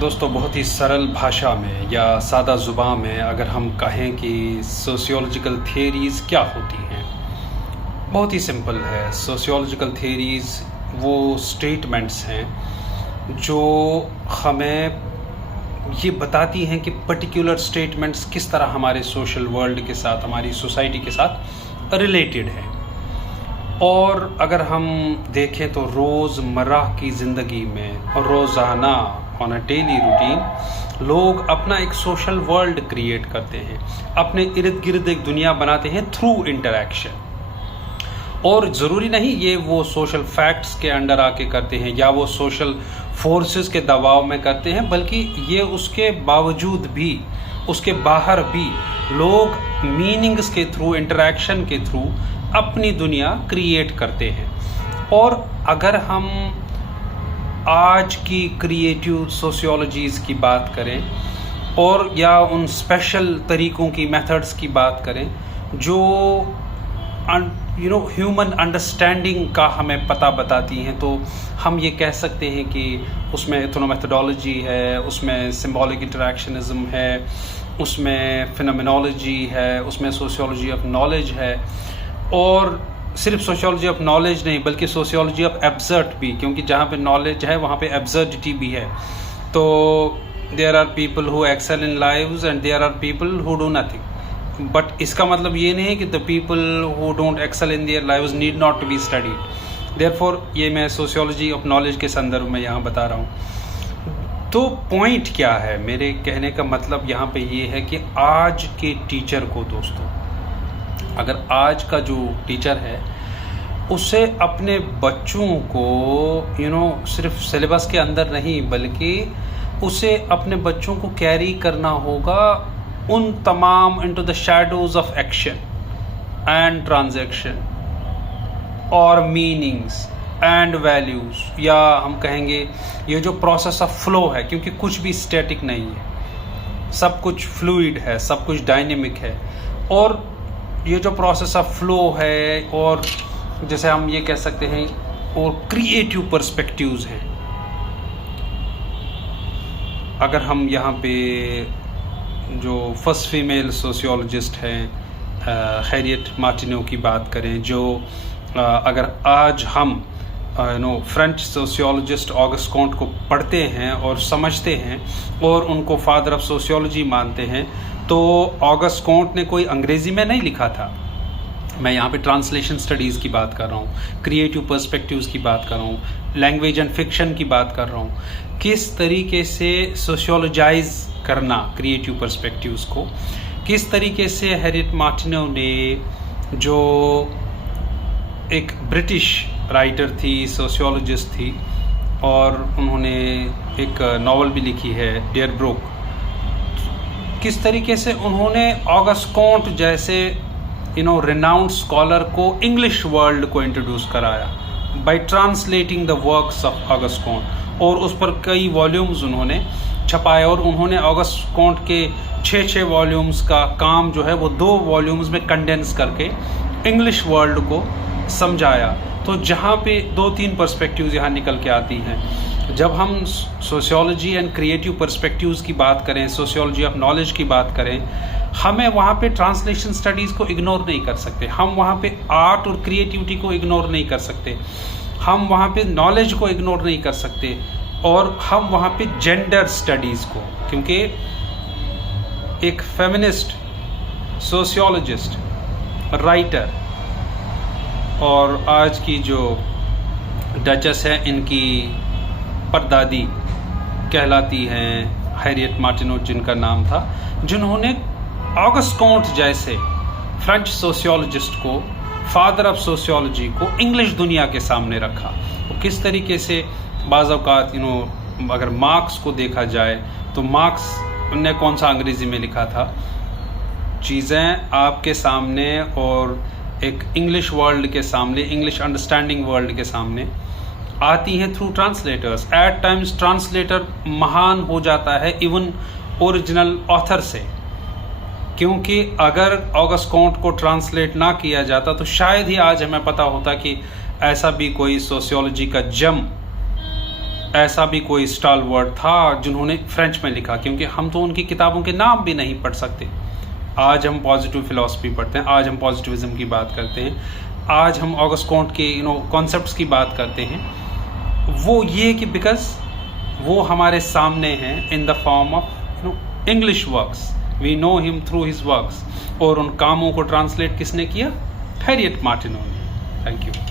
दोस्तों, बहुत ही सरल भाषा में या सादा ज़ुबान में अगर हम कहें कि सोशियोलॉजिकल थियरीज़ क्या होती हैं, बहुत ही सिंपल है। सोशियोलॉजिकल थियरीज़ वो स्टेटमेंट्स हैं जो हमें ये बताती हैं कि पर्टिकुलर स्टेटमेंट्स किस तरह हमारे सोशल वर्ल्ड के साथ, हमारी सोसाइटी के साथ रिलेटेड है। और अगर हम देखें तो रोज़मर्रा की ज़िंदगी में और रोज़ाना ऑन अ डेली रूटीन लोग अपना एक सोशल वर्ल्ड क्रिएट करते हैं, अपने इर्द गिर्द एक दुनिया बनाते हैं थ्रू इंटरैक्शन। और ज़रूरी नहीं ये वो सोशल फैक्ट्स के अंडर आके करते हैं या वो सोशल फोर्सेस के दबाव में करते हैं, बल्कि ये उसके बावजूद भी, उसके बाहर भी लोग मीनिंग्स के थ्रू, इंटरैक्शन के थ्रू अपनी दुनिया क्रिएट करते हैं। और अगर हम आज की क्रिएटिव सोशियोलॉजीज़ की बात करें और या उन स्पेशल तरीक़ों की, मेथड्स की बात करें जो ह्यूमन अंडरस्टैंडिंग का हमें पता बताती हैं, तो हम ये कह सकते हैं कि उसमें एथनोमेथोडोलॉजी है, उसमें सिंबॉलिक इंटरैक्शनिज्म है, उसमें फिनोमेनोलॉजी है, उसमें सोशियोलॉजी ऑफ नॉलेज है। और सिर्फ सोशियोलॉजी ऑफ नॉलेज नहीं बल्कि सोशियोलॉजी ऑफ एब्सर्ड भी, क्योंकि जहाँ पे नॉलेज है वहाँ पे एब्सर्डिटी भी है। तो there are people who excel in lives and there are people who do nothing, but इसका मतलब ये नहीं है कि the people who don't excel in their lives need not to be studied. Therefore ये मैं सोशियोलॉजी ऑफ नॉलेज के संदर्भ में यहाँ बता रहा हूँ। तो पॉइंट क्या है, मेरे कहने का मतलब यहाँ पे ये है कि आज के टीचर को, दोस्तों, अगर आज का जो टीचर है उसे अपने बच्चों को सिर्फ सिलेबस के अंदर नहीं बल्कि उसे अपने बच्चों को कैरी करना होगा उन तमाम into the shadows of action and transaction और मीनिंग्स एंड वैल्यूज़, या हम कहेंगे ये जो प्रोसेस ऑफ फ्लो है, क्योंकि कुछ भी स्टैटिक नहीं है, सब कुछ फ्लूइड है, सब कुछ डायनेमिक है। और ये जो प्रोसेस ऑफ फ्लो है, और जैसे हम ये कह सकते हैं, और क्रिएटिव पर्सपेक्टिव्स हैं। अगर हम यहाँ पे जो फर्स्ट फीमेल सोशियोलॉजिस्ट हैं हैरियट मार्टिनेव की बात करें, जो अगर आज हम फ्रेंच सोशियोलॉजिस्ट ऑगस्ट कॉन्ट को पढ़ते हैं और समझते हैं और उनको फादर ऑफ सोशियोलॉजी मानते हैं, तो ऑगस्ट कॉन्ट ने कोई अंग्रेज़ी में नहीं लिखा था। मैं यहाँ पे ट्रांसलेशन स्टडीज़ की बात कर रहा हूँ, क्रिएटिव पर्सपेक्टिव्स की बात कर रहा हूँ, लैंग्वेज एंड फिक्शन की बात कर रहा हूँ। किस तरीके से सोशियोलॉजाइज करना क्रिएटिव पर्सपेक्टिव्स को, किस तरीके से हैरियट मार्टिनेव ने, जो एक ब्रिटिश राइटर थी, सोशियोलॉजिस्ट थी, और उन्होंने एक नावल भी लिखी है डेयरब्रोक, किस तरीके से उन्होंने ऑगस्ट कॉन्ट जैसे रिनाउंड स्कॉलर को इंग्लिश वर्ल्ड को इंट्रोड्यूस कराया by translating the works of Auguste Comte, और उस पर कई वॉल्यूम्स उन्होंने छपाए। और उन्होंने ऑगस्ट कॉन्ट के 6 वॉल्यूम्स का काम जो है वो 2 वॉल्यूम्स में कंडेंस करके इंग्लिश वर्ल्ड को समझाया। तो जहाँ पे 2-3 पर्सपेक्टिव्स यहाँ निकल के आती हैं। जब हम सोशियोलॉजी एंड क्रिएटिव पर्सपेक्टिव्स की बात करें, सोशियोलॉजी ऑफ नॉलेज की बात करें, हमें वहाँ पे ट्रांसलेशन स्टडीज़ को इग्नोर नहीं कर सकते, हम वहाँ पे आर्ट और क्रिएटिविटी को इग्नोर नहीं कर सकते, हम वहाँ पे नॉलेज को इग्नोर नहीं कर सकते, और हम वहाँ पे जेंडर स्टडीज़ को, क्योंकि एक फेमिनिस्ट सोशियोलॉजिस्ट, राइटर, और आज की जो डचेस है इनकी परदादी कहलाती हैं हैरियट मार्टिनेव, जिनका नाम था, जिन्होंने ऑगस्ट कॉन्ट जैसे फ्रेंच सोशियोलॉजिस्ट को, फादर ऑफ सोशियोलॉजी को इंग्लिश दुनिया के सामने रखा। तो किस तरीके से बाज़ औक़ात अगर मार्क्स को देखा जाए तो मार्क्स ने कौन सा अंग्रेज़ी में लिखा था, चीज़ें आपके सामने और एक इंग्लिश वर्ल्ड के सामने, इंग्लिश अंडरस्टैंडिंग वर्ल्ड के सामने आती हैं through translators. At times translator महान हो जाता है इवन ओरिजिनल ऑथर से, क्योंकि अगर ऑगस्ट कॉन्ट को ट्रांसलेट ना किया जाता तो शायद ही आज हमें पता होता कि ऐसा भी कोई सोशियोलॉजी का जम ऐसा भी कोई स्टालवर्ड था जिन्होंने फ्रेंच में लिखा, क्योंकि हम तो उनकी किताबों के नाम भी नहीं पढ़ सकते। आज हम पॉजिटिव फिलॉसफी पढ़ते हैं, आज हम पॉजिटिविज्म की बात करते हैं, आज हम ऑगस्ट कॉन्ट के कॉन्सेप्ट्स की बात करते हैं। वो ये कि बिकॉज वो हमारे सामने हैं in the form of English works, we know him through his works. और उन कामों को ट्रांसलेट किसने किया? हैरियट मार्टिनेau ने। Thank you.